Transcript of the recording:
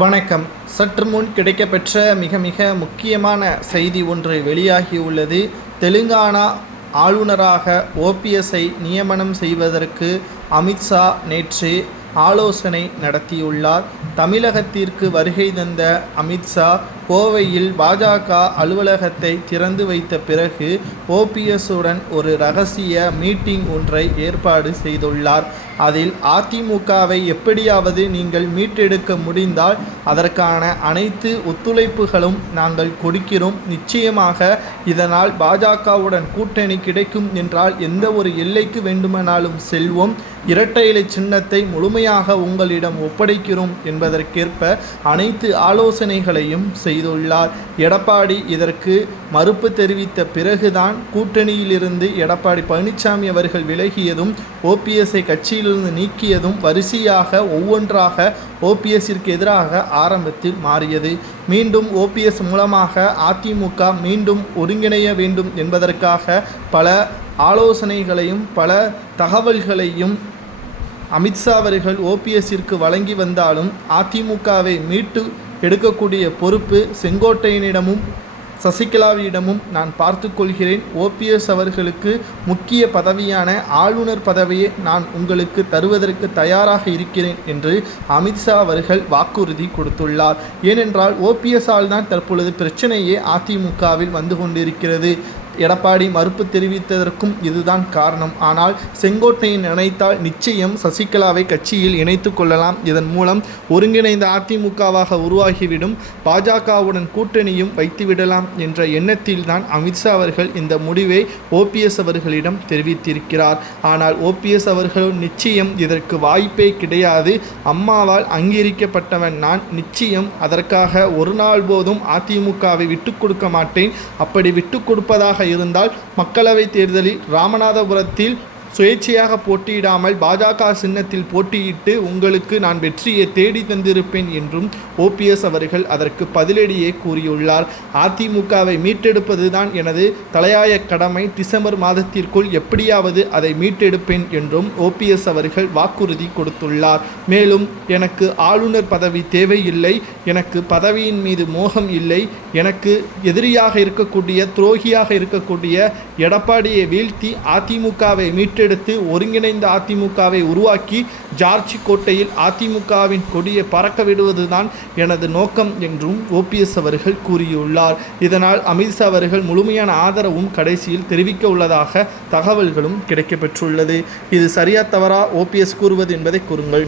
வணக்கம். சற்று முன் கிடைக்கப்பெற்ற மிக மிக முக்கியமான செய்தி ஒன்று வெளியாகியுள்ளது. தெலுங்கானா ஆளுநராக ஓபிஎஸ்ஐ நியமனம் செய்வதற்கு அமித்ஷா நேற்று ஆலோசனை நடத்தியுள்ளார். தமிழகத்திற்கு வருகை தந்த அமித்ஷா கோவையில் பாஜக அலுவலகத்தை திறந்து வைத்த பிறகு ஓபிஎஸ்ஸுடன் ஒரு ரகசிய மீட்டிங் ஒன்றை ஏற்பாடு செய்துள்ளார். அதில் அதிமுகவை எப்படியாவது நீங்கள் மீட்டெடுக்க முடிந்தால் அதற்கான அனைத்து ஒத்துழைப்புகளும் நாங்கள் கொடுக்கிறோம். நிச்சயமாக இதனால் பாஜகவுடன் கூட்டணி கிடைக்கும் என்றால் எந்த ஒரு எல்லைக்கு வேண்டுமானாலும் செல்வோம். இரட்டை இலை சின்னத்தை முழுமையாக உங்களிடம் ஒப்படைக்கிறோம் என்பதற்கேற்ப அனைத்து ஆலோசனைகளையும் செய்துள்ளார். எடப்பாடி இதற்கு மறுப்பு தெரிவித்த பிறகுதான் கூட்டணியிலிருந்து எடப்பாடி பழனிசாமி அவர்கள் விலகியதும் ஓபிஎஸ்ஐ பட்டியலிலிருந்து நீக்கியதும் வரிசையாக ஒவ்வொன்றாக ஓபிஎஸ்ஸிற்கு எதிராக ஆரம்பத்தில் மாறியது. மீண்டும் ஓபிஎஸ் மூலமாக அதிமுக மீண்டும் ஒருங்கிணைய வேண்டும் என்பதற்காக பல ஆலோசனைகளையும் பல தகவல்களையும் அமித்ஷா அவர்கள் ஓபிஎஸ்ஸிற்கு வழங்கி வந்தாலும் அதிமுகவை மீட்டு எடுக்கக்கூடிய பொறுப்பு செங்கோட்டையனிடமும் சசிகலாவிடமும் நான் பார்த்து கொள்கிறேன் ஓபிஎஸ் அவர்களுக்கு முக்கிய பதவியான ஆளுநர் பதவியை நான் உங்களுக்கு தருவதற்கு தயாராக இருக்கிறேன் என்று அமித்ஷா அவர்கள் வாக்குறுதி கொடுத்துள்ளார். ஏனென்றால் ஓபிஎஸ்ஸால் தான் தற்பொழுது பிரச்சனையே அதிமுகவில் வந்து கொண்டிருக்கிறது. எடப்பாடி மறுப்பு தெரிவித்ததற்கும் இதுதான் காரணம். ஆனால் செங்கோட்டையை நினைத்தால் நிச்சயம் சசிகலாவை கட்சியில் இணைத்து கொள்ளலாம். இதன் மூலம் ஒருங்கிணைந்த அதிமுகவாக உருவாகிவிடும் பாஜகவுடன் கூட்டணியும் வைத்துவிடலாம் என்ற எண்ணத்தில் தான் அமித்ஷா அவர்கள் இந்த முடிவை ஓபிஎஸ் அவர்களிடம் தெரிவித்திருக்கிறார். ஆனால் ஓபிஎஸ் அவர்களும் நிச்சயம் இதற்கு வாய்ப்பே கிடையாது. அம்மாவால் அங்கீகரிக்கப்பட்டவன் நான் நிச்சயம் அதற்காக ஒரு நாள் போதும் அதிமுகவை விட்டுக் கொடுக்க மாட்டேன். அப்படி விட்டுக் கொடுப்பதாக இருந்தால் மக்களவைத் தேர்தலில் ராமநாதபுரத்தில் சுயேட்சையாக போட்டியிடாமல் பாஜக சின்னத்தில் போட்டியிட்டு உங்களுக்கு நான் வெற்றியை தேடி தந்திருப்பேன் என்றும் ஓபிஎஸ் அவர்கள் அதற்கு பதிலடியே கூறியுள்ளார். அதிமுகவை மீட்டெடுப்பதுதான் எனது தலையாய கடமை. டிசம்பர் மாதத்திற்குள் எப்படியாவது அதை மீட்டெடுப்பேன் என்றும் ஓபிஎஸ் அவர்கள் வாக்குறுதி கொடுத்துள்ளார். மேலும் எனக்கு ஆளுநர் பதவி தேவையில்லை. எனக்கு பதவியின் மீது மோகம் இல்லை. எனக்கு எதிரியாக இருக்கக்கூடிய துரோகியாக இருக்கக்கூடிய எடப்பாடியை வீழ்த்தி அதிமுகவை மீட்டெடுத்து ஒருங்கிணைந்த அதிமுகவை உருவாக்கி ஜார்ஜ் கோட்டையில் அதிமுகவின் கொடியை பறக்க விடுவதுதான் எனது நோக்கம் என்றும் ஓபிஎஸ் அவர்கள் கூறியுள்ளார். இதனால் அமித்ஷா அவர்கள் முழுமையான ஆதரவும் கடைசியில் தெரிவிக்க உள்ளதாக தகவல்களும் கிடைக்கப்பெற்றுள்ளது. இது சரியா தவறா? ஓபிஎஸ் கூறுவது என்பதை கூறுங்கள்.